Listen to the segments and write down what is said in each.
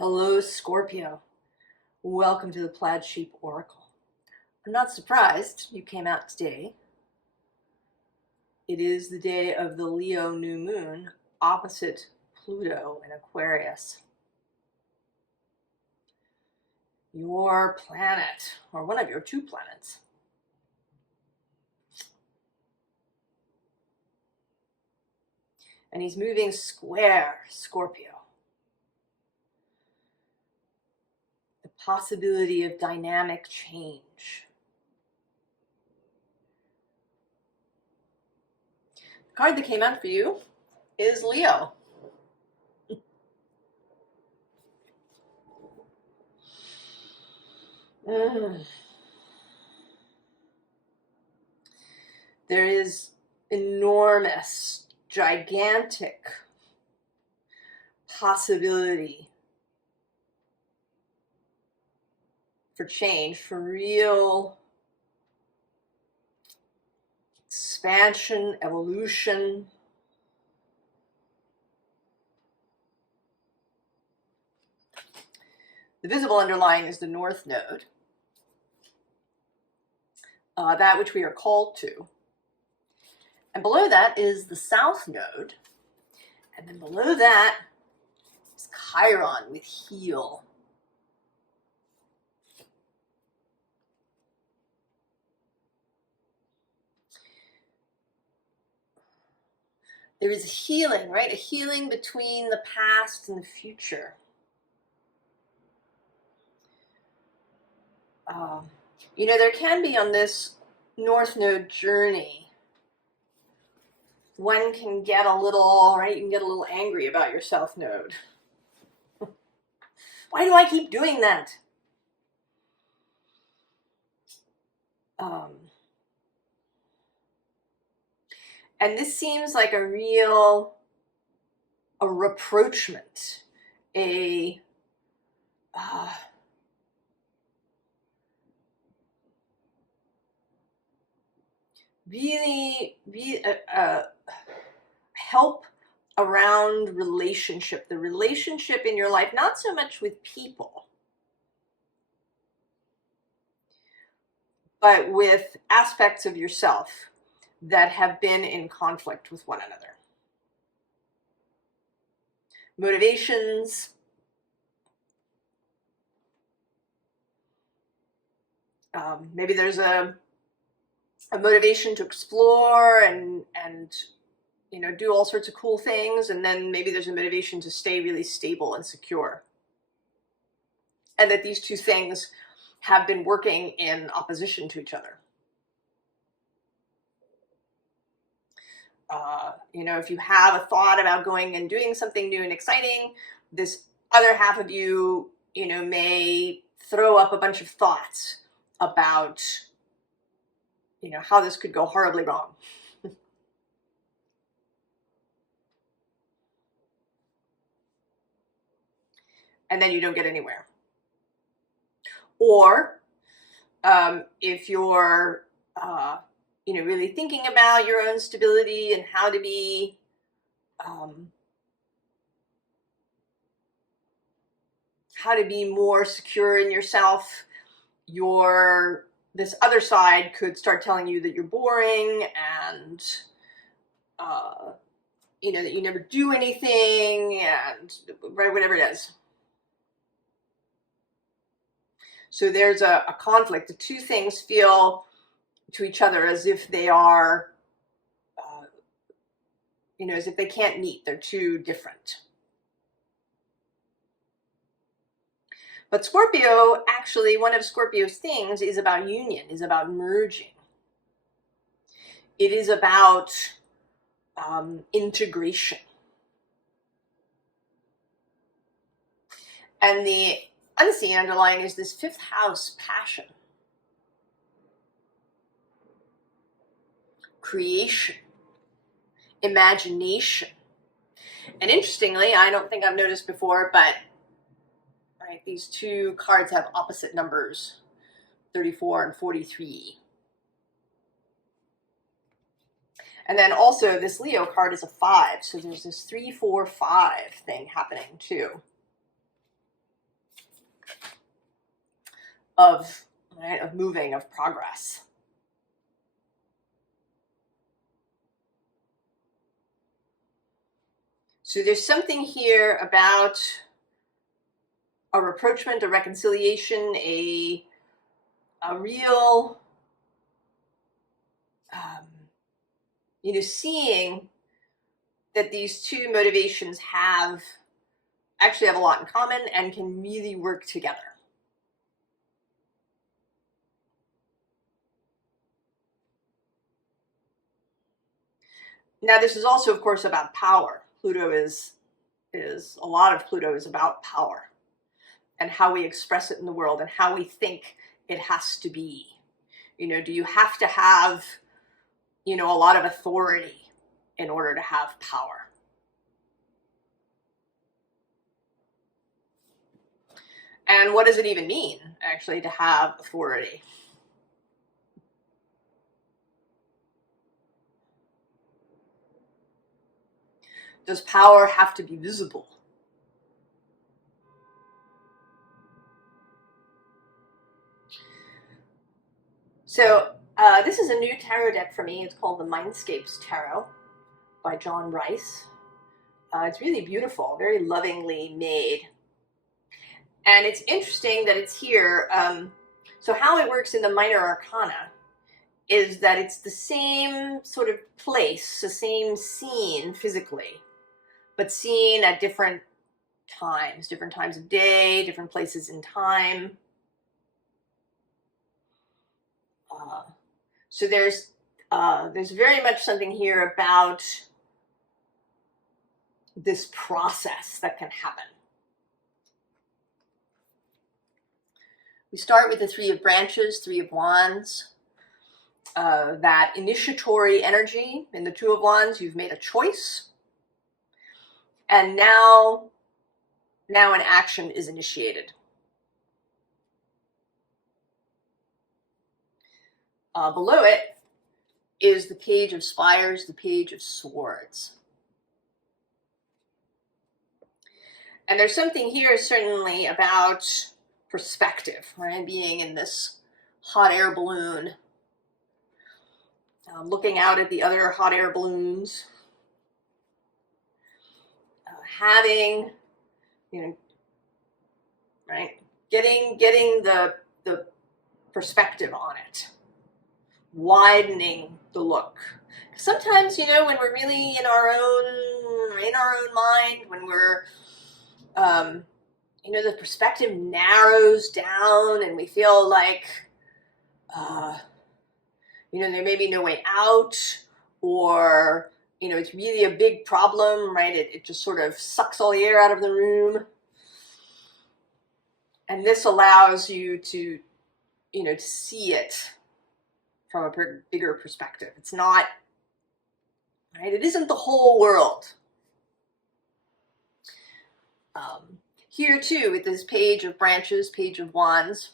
Hello, Scorpio. Welcome to the Plaid Sheep Oracle. I'm not surprised you came out today. It is the day of the Leo new moon opposite Pluto in Aquarius. Your planet, or one of your two planets, and he's moving square, Scorpio. The possibility of dynamic change. The card that came out for you is Leo. There is enormous, gigantic possibility for change, for real expansion, evolution. The visible underlying is the North Node, that which we are called to. And below that is the South Node. And then below that is Chiron with heal. There is a healing, right? A healing between the past and the future. There can be on this North Node journey, one can get a little, right? You can get a little angry about your South Node. Why do I keep doing that? And this seems like a real, reproachment, really help around relationship, the relationship in your life, not so much with people, but with aspects of yourself that have been in conflict with one another. Motivations, maybe there's a motivation to explore and do all sorts of cool things, and then maybe there's a motivation to stay really stable and secure. And that these two things have been working in opposition to each other. If you have a thought about going and doing something new and exciting, this other half of you, may throw up a bunch of thoughts about, how this could go horribly wrong. And then you don't get anywhere. Or if you're, really thinking about your own stability and how to be more secure in yourself, this other side could start telling you that you're boring and that you never do anything, and right, whatever it is. So there's a conflict. The two things feel to each other as if they are, as if they can't meet. They're too different. But Scorpio, actually, one of Scorpio's things is about union, is about merging. It is about integration. And the unseen underlying is this fifth house passion, creation, imagination. And interestingly, I don't think I've noticed before, but right, these two cards have opposite numbers, 34 and 43. And then also this Leo card is a 5, so there's this 3, 4, 5 thing happening too. of, right, of moving, of progress. So there's something here about a rapprochement, a reconciliation, a real, you know, seeing that these two motivations actually have a lot in common and can really work together. Now, this is also, of course, about power. A lot of Pluto is about power and how we express it in the world and how we think it has to be. You know, do you have to have, you know, a lot of authority in order to have power? And what does it even mean, actually, to have authority? Does power have to be visible? So this is a new tarot deck for me. It's called the Mindscapes Tarot by John Rice. It's really beautiful, very lovingly made. And it's interesting that it's here. So how it works in the minor arcana is that it's the same sort of place, the same scene physically, but seen at different times of day, different places in time. So there's very much something here about this process that can happen. We start with the Three of Branches, Three of Wands, that initiatory energy. In the Two of Wands, you've made a choice, and now an action is initiated. Below it is the Page of Spires, the Page of Swords. And there's something here certainly about perspective, right? Being in this hot air balloon, looking out at the other hot air balloons, having, you know, right, getting the perspective on it, widening the look. Sometimes, you know, when we're really in our own mind, when we're you know, the perspective narrows down and we feel like, you know, there may be no way out, or, you know, it's really a big problem, right? It just sort of sucks all the air out of the room. And this allows you to, you know, to see it from a bigger perspective. It's not, right? It isn't the whole world. Here too, with this Page of Branches, Page of Wands,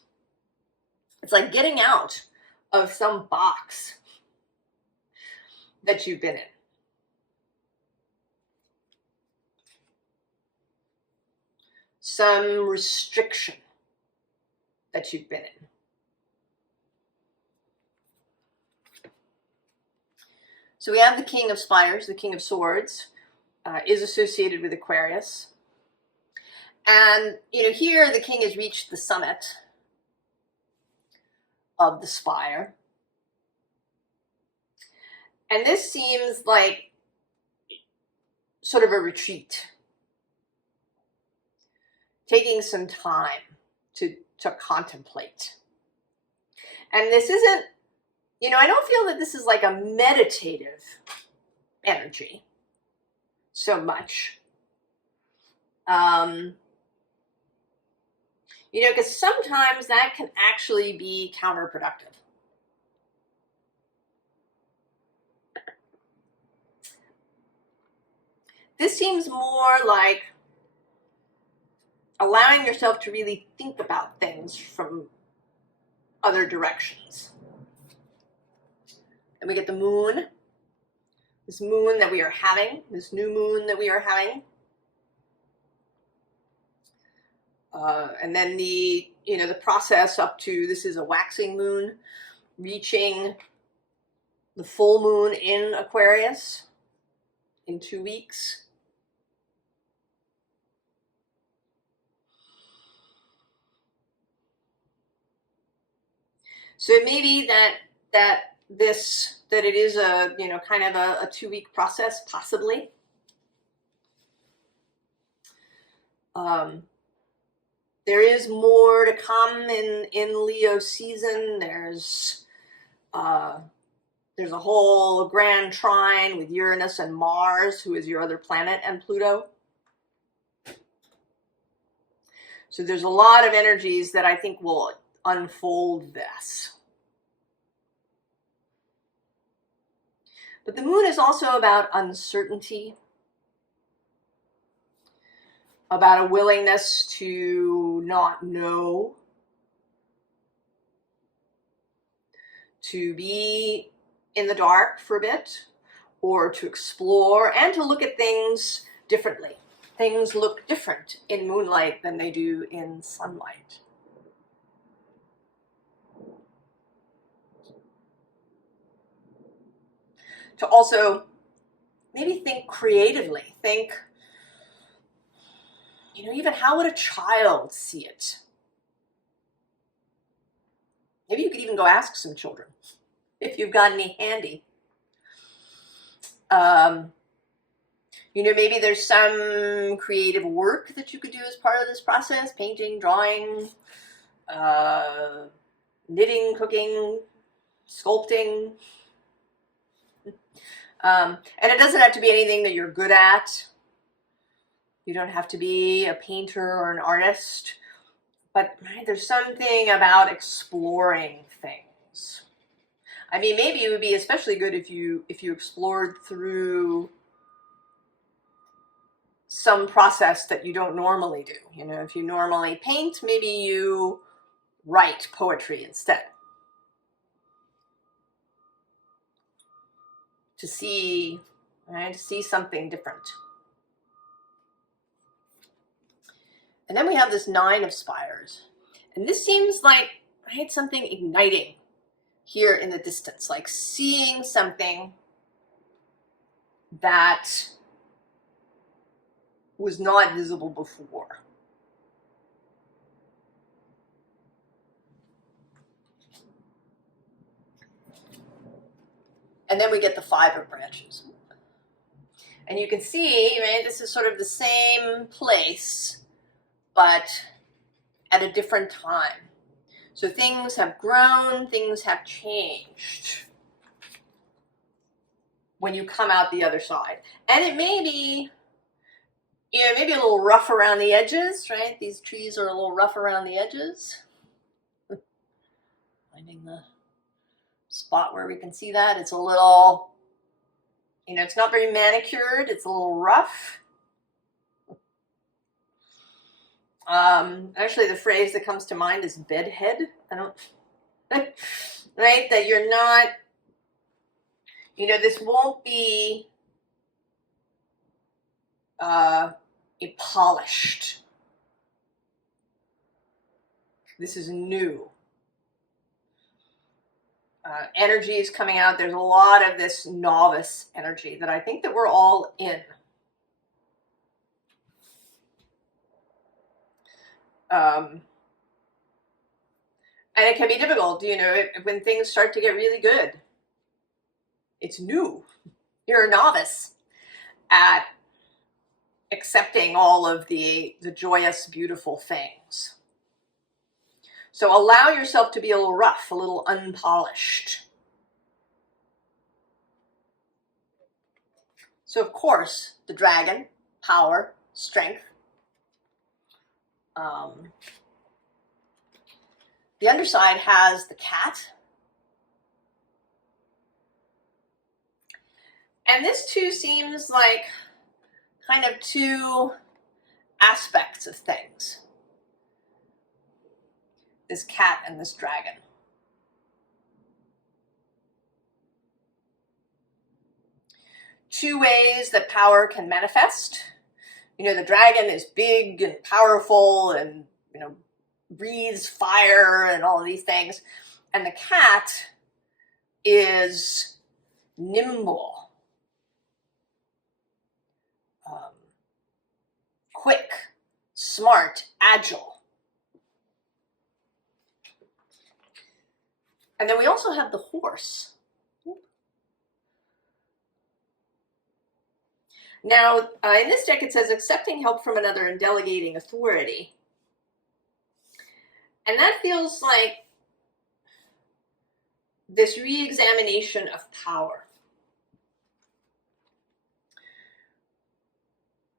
it's like getting out of some box that you've been in. Some restriction that you've been in. So we have the King of Spires, the King of Swords, is associated with Aquarius. And, you know, here the king has reached the summit of the spire. And this seems like sort of a retreat, taking some time to contemplate. And this isn't, you know, I don't feel that this is like a meditative energy so much. You know, because sometimes that can actually be counterproductive. This seems more like allowing yourself to really think about things from other directions. And we get the moon, this moon that we are having, this new moon that we are having. And then the you know, the process up to, this is a waxing moon, reaching the full moon in Aquarius in 2 weeks. So it may be that it is a, you know, kind of a 2-week process, possibly. There is more to come in Leo season. There's a whole grand trine with Uranus and Mars, who is your other planet, and Pluto. So there's a lot of energies that I think will unfold this. But the moon is also about uncertainty, about a willingness to not know, to be in the dark for a bit, or to explore and to look at things differently. Things look different in moonlight than they do in sunlight. To also maybe think creatively, think, you know, even how would a child see it? Maybe you could even go ask some children if you've got any handy. You know, maybe there's some creative work that you could do as part of this process, painting, drawing, knitting, cooking, sculpting. And it doesn't have to be anything that you're good at. You don't have to be a painter or an artist, but right, there's something about exploring things. I mean, maybe it would be especially good if you explored through some process that you don't normally do. You know, if you normally paint, maybe you write poetry instead. To see, right, to see something different. And then we have this 9 of Spires. And this seems like, right, something igniting here in the distance, like seeing something that was not visible before. And then we get the 5 of Branches. And you can see, right, this is sort of the same place, but at a different time. So things have grown, things have changed when you come out the other side. And it may be, you know, maybe a little rough around the edges, right? These trees are a little rough around the edges. Finding the spot where we can see that. It's a little, you know, it's not very manicured. It's a little rough. Actually, the phrase that comes to mind is bedhead. I don't, right? That you're not, you know, this won't be a polished. This is new. Energy is coming out. There's a lot of this novice energy that I think that we're all in. And it can be difficult, you know, when things start to get really good. It's new. You're a novice at accepting all of the joyous, beautiful things. So allow yourself to be a little rough, a little unpolished. So of course, the dragon, power, strength. The underside has the cat. And this too seems like kind of 2 aspects of things. This cat and this dragon. Two ways that power can manifest. You know, the dragon is big and powerful and, you know, breathes fire and all of these things. And the cat is nimble, quick, smart, agile. And then we also have the horse. Now, in this deck, it says accepting help from another and delegating authority. And that feels like this re-examination of power.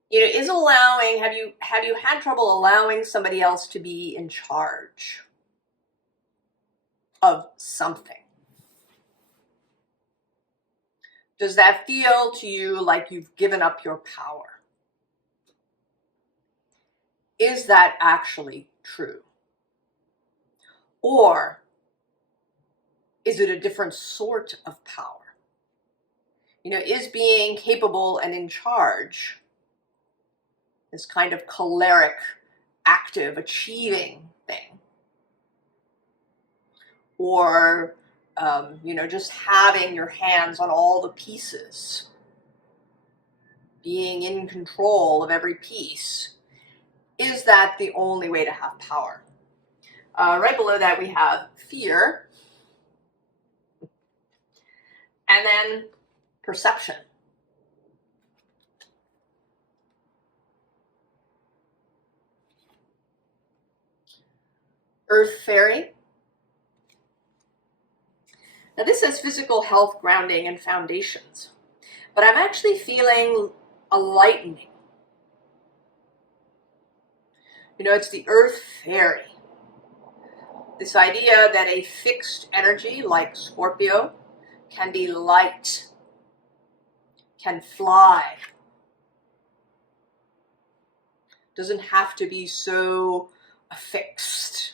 You know, is allowing, have you had trouble allowing somebody else to be in charge of something? Does that feel to you like you've given up your power? Is that actually true? Or is it a different sort of power? You know, is being capable and in charge this kind of choleric, active, achieving thing? Or, you know, just having your hands on all the pieces, being in control of every piece, is that the only way to have power? Right below that we have fear, and then perception. Earth Fairy. Now this says physical health, grounding, and foundations. But I'm actually feeling a lightening. You know, it's the Earth Fairy. This idea that a fixed energy like Scorpio can be light, can fly, doesn't have to be so fixed.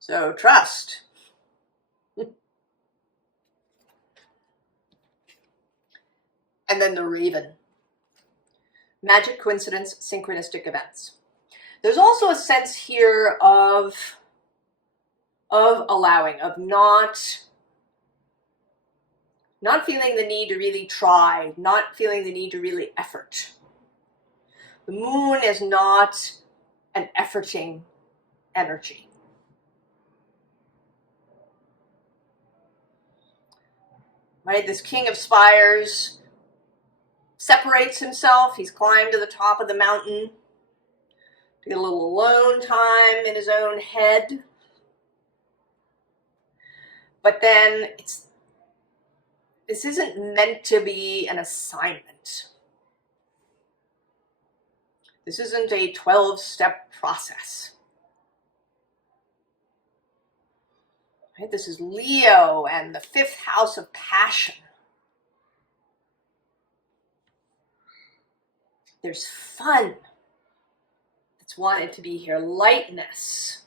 So trust. And then the Raven. Magic, coincidence, synchronistic events. There's also a sense here of allowing, of not feeling the need to really try, not feeling the need to really effort. The moon is not an efforting energy. Right? This King of Spires separates himself. He's climbed to the top of the mountain to get a little alone time in his own head. But then this isn't meant to be an assignment. This isn't a 12-step process. Right? This is Leo and the 5th house of passion. There's fun that's wanted to be here, lightness,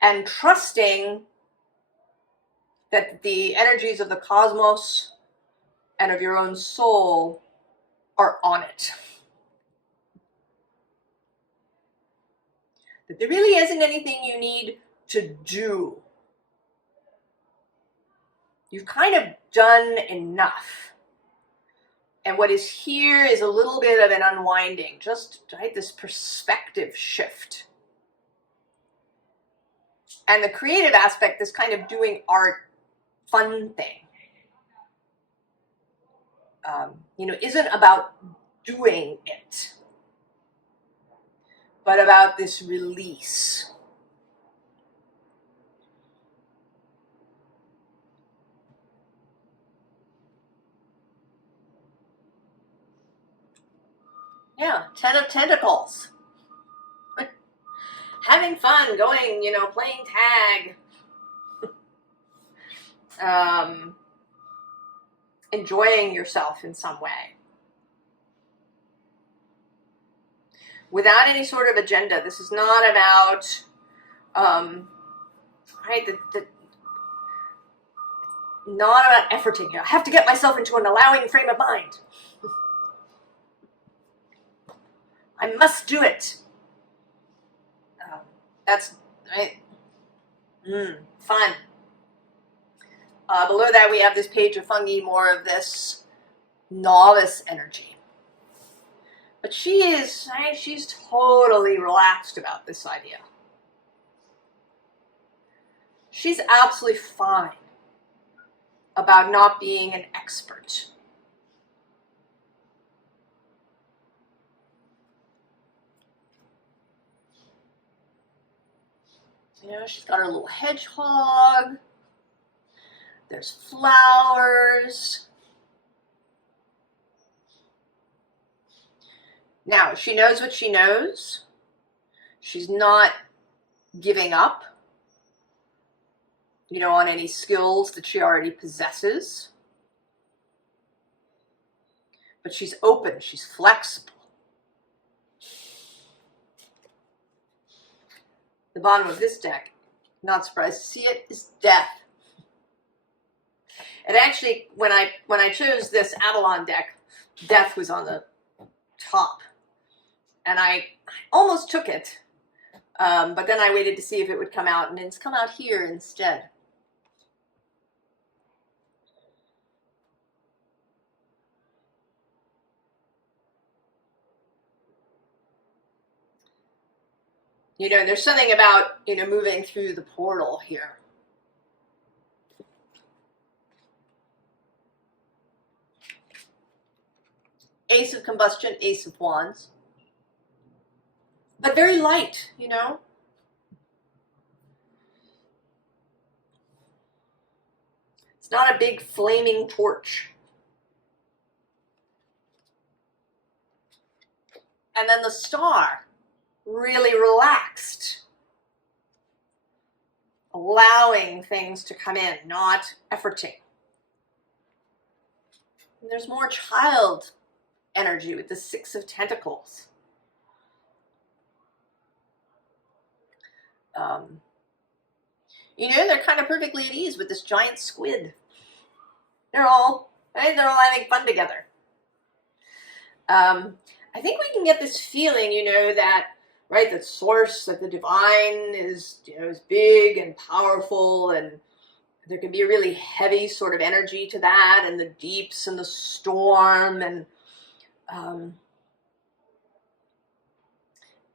and trusting that the energies of the cosmos and of your own soul are on it. That there really isn't anything you need to do. You've kind of done enough. And what is here is a little bit of an unwinding, just right, this perspective shift. And the creative aspect, this kind of doing art, fun thing, you know, isn't about doing it, but about this release. Yeah, 10 of Tentacles. Having fun, going, you know, playing tag. Enjoying yourself in some way. Without any sort of agenda. This is not about, right, not about efforting. I have to get myself into an allowing frame of mind. I must do it. That's right. Fun. Below that, we have this page of fungi, more of this novice energy. But she's totally relaxed about this idea. She's absolutely fine about not being an expert. You know, she's got her little hedgehog. There's flowers. Now, she knows what she knows. She's not giving up, you know, on any skills that she already possesses. But she's open, she's flexible. The bottom of this deck, not surprised to see it, is death. And actually, when I chose this Avalon deck, death was on the top. And I almost took it, but then I waited to see if it would come out, and it's come out here instead. You know, there's something about, you know, moving through the portal here. Ace of Combustion, Ace of Wands. But very light, you know. It's not a big flaming torch. And then the Star, really relaxed. Allowing things to come in, not efforting. And there's more child energy with the Six of Pentacles. You know, they're kind of perfectly at ease with this giant squid. They're all having fun together. I think we can get this feeling, you know, that, right, that source, that the divine is, you know, is big and powerful, and there can be a really heavy sort of energy to that, and the deeps and the storm, and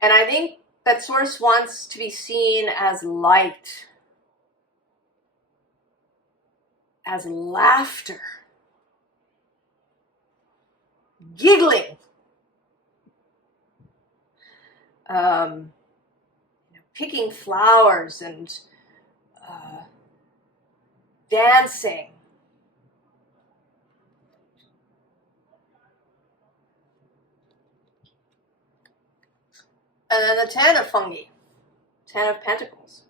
I think that source wants to be seen as light, as laughter, giggling, you know, picking flowers and dancing. And then the Ten of Fungi, Ten of Pentacles.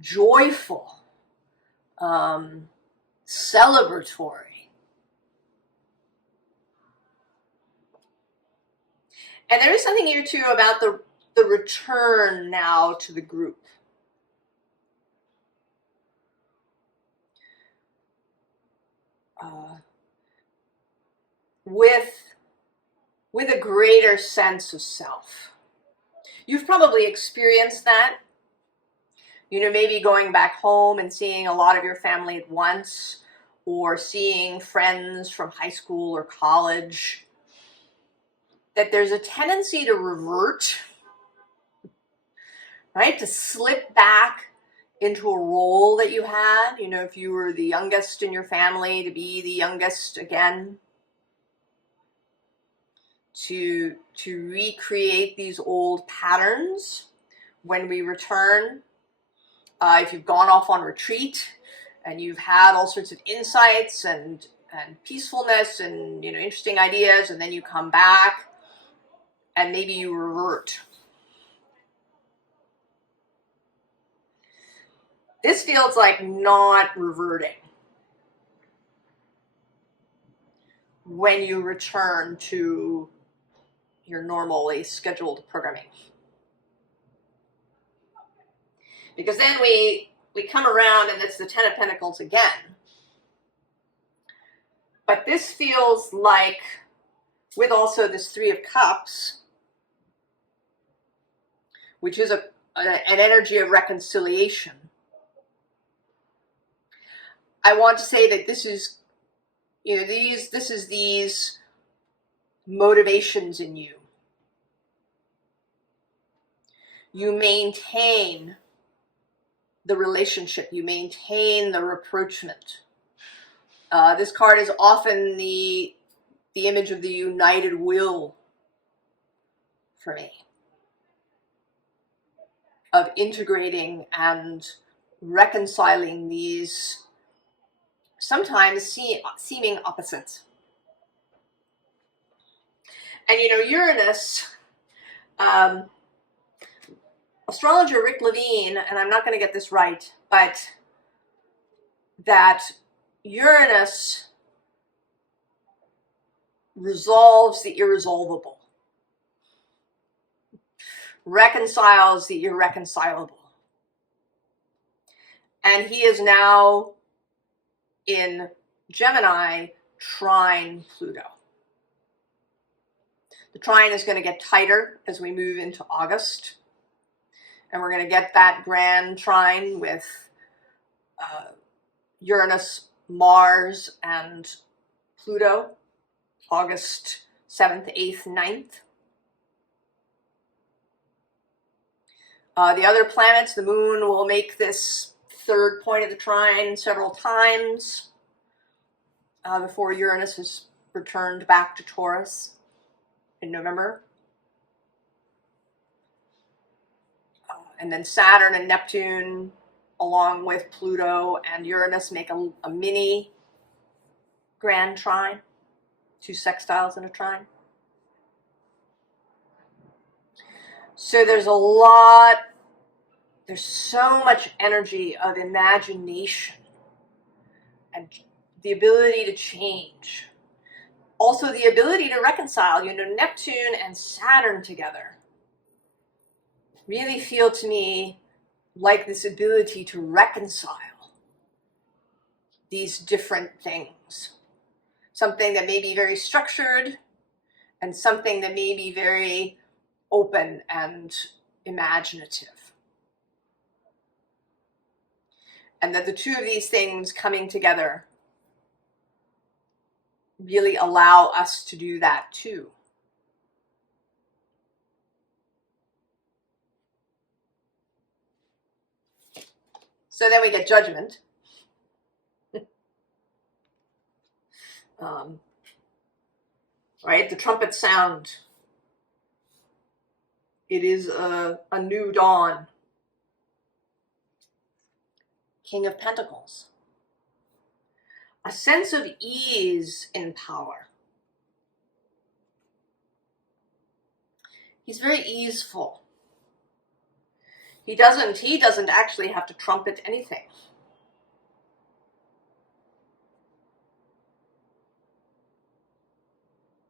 Joyful, celebratory. And there is something here too about the return now to the group. With a greater sense of self. You've probably experienced that. You know, maybe going back home and seeing a lot of your family at once, or seeing friends from high school or college, that there's a tendency to revert, right? To slip back into a role that you had. You know, if you were the youngest in your family, to be the youngest again. To recreate these old patterns when we return. If you've gone off on retreat and you've had all sorts of insights and peacefulness and, you know, interesting ideas, and then you come back and maybe you revert. This feels like not reverting when you return to your normally scheduled programming. Because then we come around and it's the Ten of Pentacles again. But this feels like with also this Three of Cups, which is an energy of reconciliation. I want to say that this is, you know, these motivations in you. You maintain the relationship, you maintain the rapprochement. This card is often the image of the united will for me, of integrating and reconciling these sometimes seeming opposites. And you know, Uranus, astrologer Rick Levine, and I'm not going to get this right, but that Uranus resolves the irresolvable, reconciles the irreconcilable. And he is now in Gemini, trine Pluto. The trine is going to get tighter as we move into August. And we're going to get that grand trine with Uranus, Mars, and Pluto, August 7th, 8th, 9th. The other planets, the moon will make this third point of the trine several times before Uranus is returned back to Taurus in November. And then Saturn and Neptune, along with Pluto and Uranus, make a mini grand trine, 2 sextiles in a trine. So there's so much energy of imagination and the ability to change. Also the ability to reconcile, you know, Neptune and Saturn together really feel to me like this ability to reconcile these different things. Something that may be very structured and something that may be very open and imaginative. And that the two of these things coming together really allow us to do that too. So then we get Judgment. Right, the trumpet sound. It is a new dawn. King of Pentacles. A sense of ease in power. He's very easeful. He doesn't actually have to trumpet anything.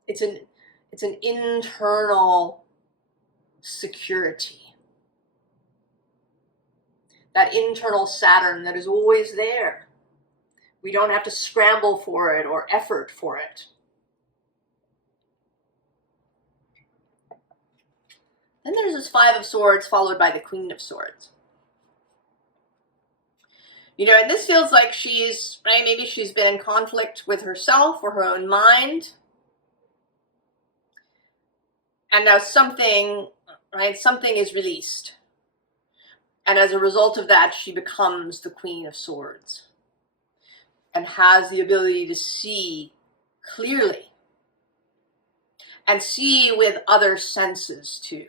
It's an internal security. That internal Saturn that is always there. We don't have to scramble for it or effort for it. Then there's this Five of Swords followed by the Queen of Swords. You know, and this feels like she's, right, maybe she's been in conflict with herself or her own mind. And now something is released. And as a result of that, she becomes the Queen of Swords. And has the ability to see clearly. And see with other senses too.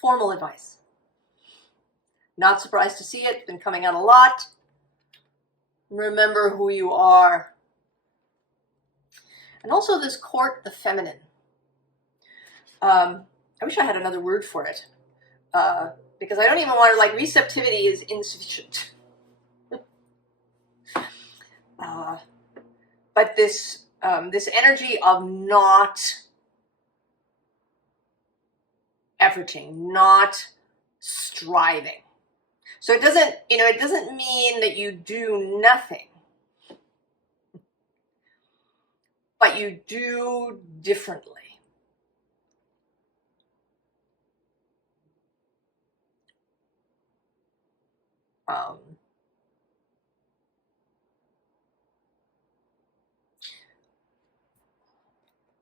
Formal advice. Not surprised to see it. It's been coming out a lot. Remember who you are. And also this Court, the feminine. I wish I had another word for it. Because I don't even want to, like, receptivity is insufficient. But this energy of not efforting, not striving. So it doesn't, it doesn't mean that you do nothing, but you do differently.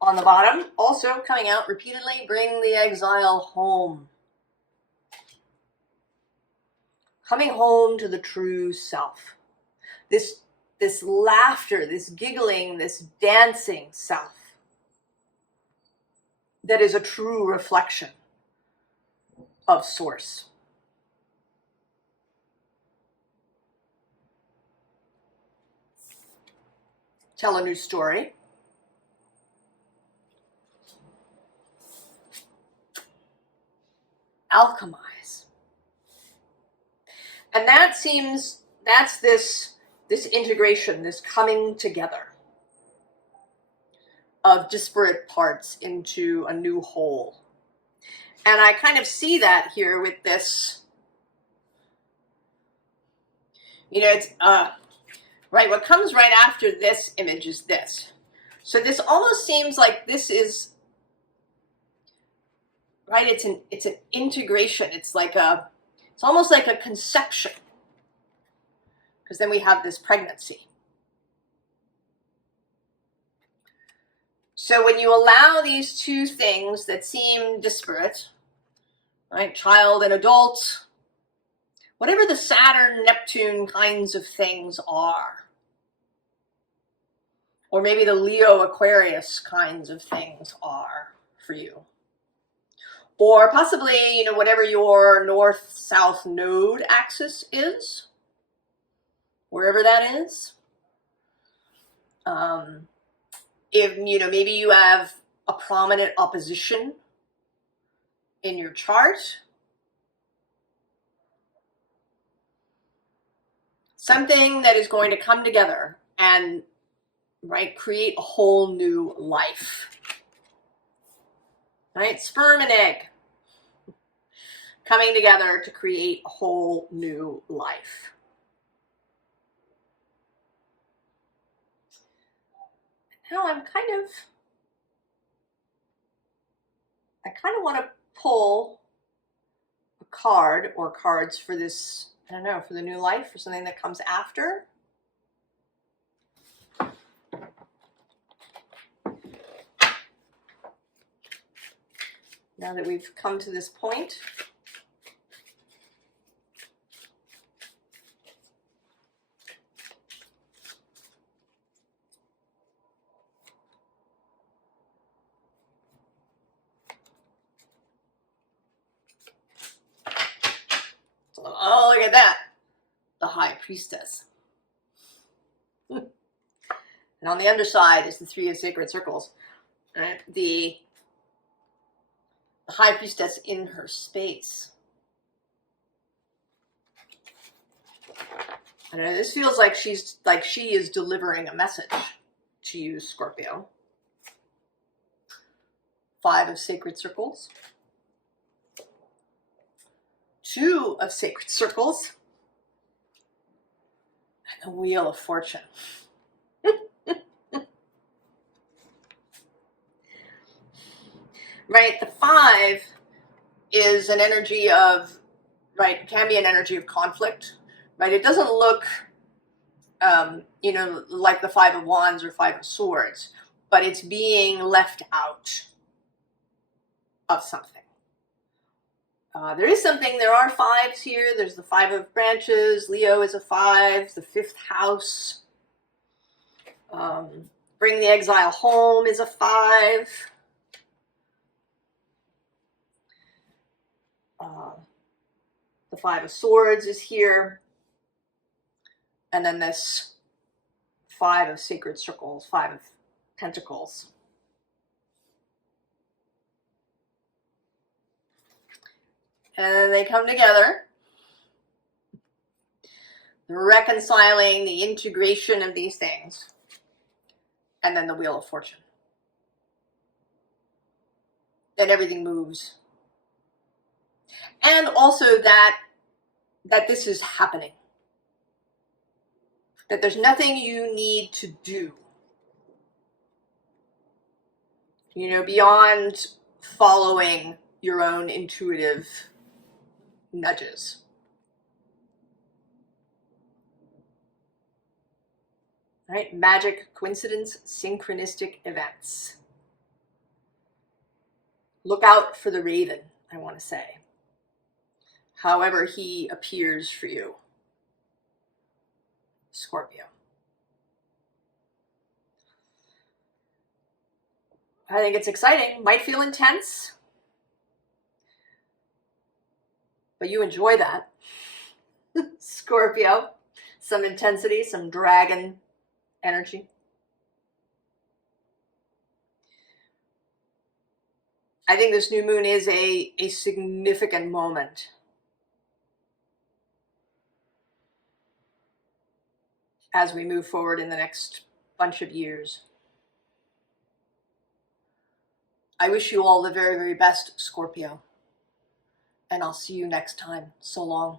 On the bottom, also coming out repeatedly, bring the exile home. Coming home to the true self. This laughter, this giggling, this dancing self that is a true reflection of Source. Tell a new story. Alchemize. And that's this integration, this coming together of disparate parts into a new whole. And I kind of see that here with this, it's, right, what comes right after this image is this. So this almost seems like this is, right, it's an integration. It's almost like a conception. Because then we have this pregnancy. So when you allow these two things that seem disparate, right, child and adult, whatever the Saturn, Neptune kinds of things are, or maybe the Leo, Aquarius kinds of things are for you, or possibly, whatever your north-south node axis is, wherever that is. If, maybe you have a prominent opposition in your chart, something that is going to come together and, right, create a whole new life. Right, sperm and egg coming together to create a whole new life. Now I kind of want to pull a card or cards for this, I don't know, for the new life, or something that comes after. Now that we've come to this point. Oh, look at that. The High Priestess. And on the underside is the Three of Sacred Circles. Right? The High Priestess in her space. I don't know, this feels like she is delivering a message to you, Scorpio. Five of Sacred Circles. Two of Sacred Circles. And the Wheel of Fortune. Right, the five is an energy of, right, can be an energy of conflict, right? It doesn't look, like the Five of Wands or Five of Swords, but it's being left out of something. There are fives here. There's the Five of Branches. Leo is a five, the fifth house. Bring the Exile Home is a five. The Five of Swords is here. And then this Five of Sacred Circles, Five of Pentacles. And then they come together. The reconciling, the integration of these things. And then the Wheel of Fortune. Then everything moves And also that this is happening. That there's nothing you need to do, you know, beyond following your own intuitive nudges. Right? Magic, coincidence, synchronistic events. Look out for the raven, I want to say. However he appears for you, Scorpio. I think it's exciting. Might feel intense, but you enjoy that. Scorpio. Some intensity, some dragon energy. I think this new moon is a significant moment. As we move forward in the next bunch of years. I wish you all the very, very best, Scorpio. And I'll see you next time. So long.